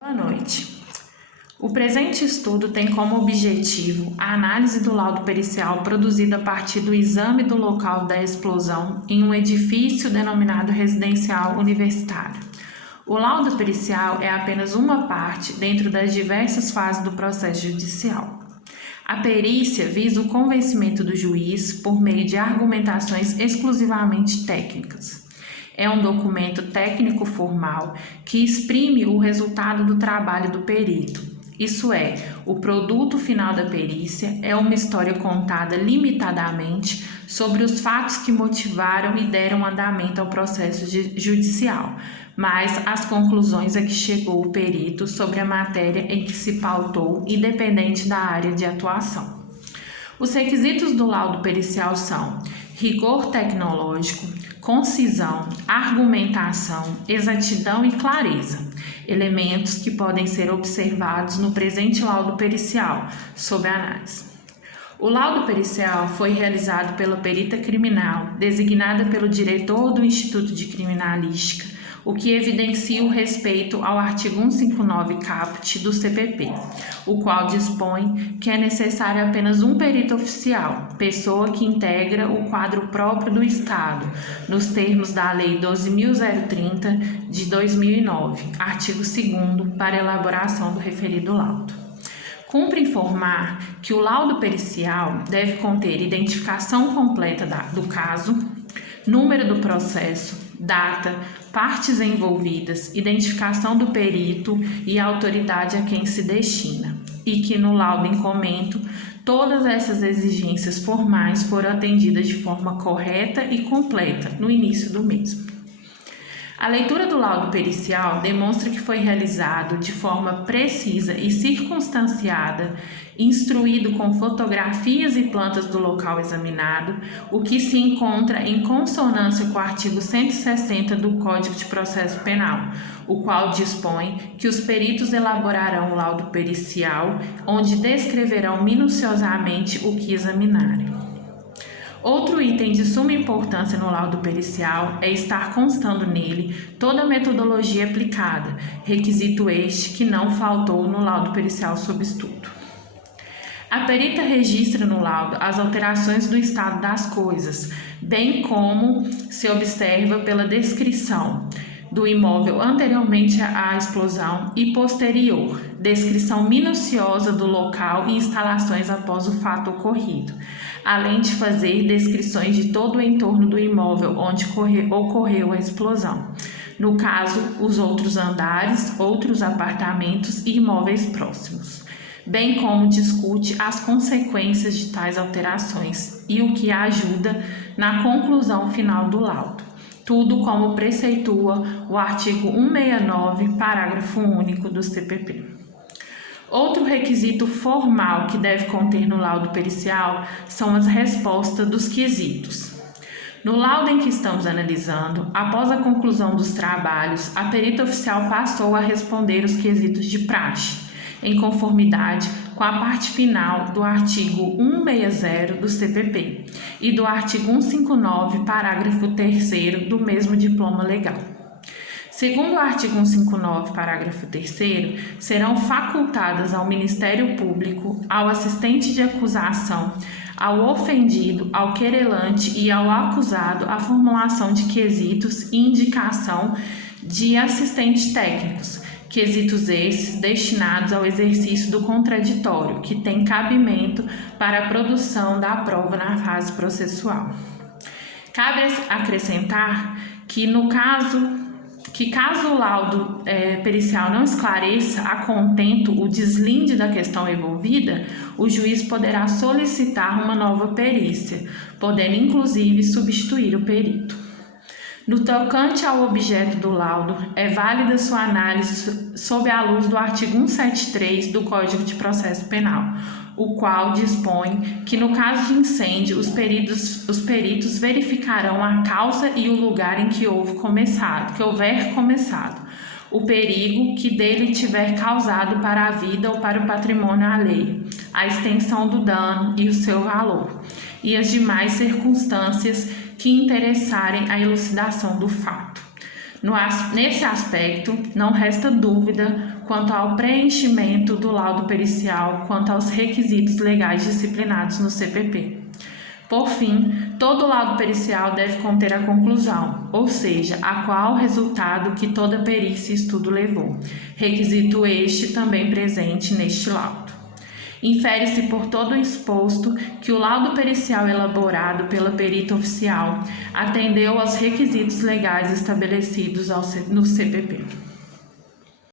Boa noite. O presente estudo tem como objetivo a análise do laudo pericial produzido a partir do exame do local da explosão em um edifício denominado residencial universitário. O laudo pericial é apenas uma parte dentro das diversas fases do processo judicial. A perícia visa o convencimento do juiz por meio de argumentações exclusivamente técnicas. É um documento técnico formal que exprime o resultado do trabalho do perito. Isso é, o produto final da perícia é uma história contada limitadamente sobre os fatos que motivaram e deram andamento ao processo judicial, mas as conclusões a que chegou o perito sobre a matéria em que se pautou, independente da área de atuação. Os requisitos do laudo pericial são rigor tecnológico, concisão, argumentação, exatidão e clareza, elementos que podem ser observados no presente laudo pericial, sob análise. O laudo pericial foi realizado pela perita criminal, designada pelo diretor do Instituto de Criminalística, o que evidencia o respeito ao artigo 159 caput do CPP, o qual dispõe que é necessário apenas um perito oficial, pessoa que integra o quadro próprio do Estado, nos termos da Lei 12.030 de 2009, artigo 2º, para elaboração do referido laudo. Cumpre informar que o laudo pericial deve conter identificação completa do caso, número do processo, data, partes envolvidas, identificação do perito e autoridade a quem se destina, e que no laudo em comento todas essas exigências formais foram atendidas de forma correta e completa no início do mesmo. A leitura do laudo pericial demonstra que foi realizado de forma precisa e circunstanciada, instruído com fotografias e plantas do local examinado, o que se encontra em consonância com o artigo 160 do Código de Processo Penal, o qual dispõe que os peritos elaborarão o laudo pericial, onde descreverão minuciosamente o que examinarem. Outro item de suma importância no laudo pericial é estar constando nele toda a metodologia aplicada, requisito este que não faltou no laudo pericial sob estudo. A perita registra no laudo as alterações do estado das coisas, bem como se observa pela descrição do imóvel anteriormente à explosão e posterior, descrição minuciosa do local e instalações após o fato ocorrido, além de fazer descrições de todo o entorno do imóvel onde ocorreu a explosão, no caso, os outros andares, outros apartamentos e imóveis próximos, bem como discute as consequências de tais alterações e o que ajuda na conclusão final do laudo. Tudo como preceitua o artigo 169, parágrafo único do CPP. Outro requisito formal que deve conter no laudo pericial são as respostas dos quesitos. No laudo em que estamos analisando, após a conclusão dos trabalhos, a perita oficial passou a responder os quesitos de praxe, em conformidade com a parte final do artigo 160 do CPP e do artigo 159, parágrafo 3º do mesmo diploma legal. Segundo o artigo 159, parágrafo 3º, serão facultadas ao Ministério Público, ao assistente de acusação, ao ofendido, ao querelante e ao acusado a formulação de quesitos e indicação de assistentes técnicos, quesitos esses destinados ao exercício do contraditório, que tem cabimento para a produção da prova na fase processual. Cabe acrescentar que caso o laudo pericial não esclareça a contento o deslinde da questão envolvida, o juiz poderá solicitar uma nova perícia, podendo inclusive substituir o perito. No tocante ao objeto do laudo, é válida sua análise sob a luz do artigo 173 do Código de Processo Penal, o qual dispõe que, no caso de incêndio, os peritos verificarão a causa e o lugar em que houver começado, o perigo que dele tiver causado para a vida ou para o patrimônio alheio, a extensão do dano e o seu valor, e as demais circunstâncias que interessarem a elucidação do fato. Nesse aspecto, não resta dúvida quanto ao preenchimento do laudo pericial, quanto aos requisitos legais disciplinados no CPP. Por fim, todo laudo pericial deve conter a conclusão, ou seja, a qual resultado que toda perícia e estudo levou, requisito este também presente neste laudo. Infere-se por todo o exposto que o laudo pericial elaborado pela perita oficial atendeu aos requisitos legais estabelecidos no CPP.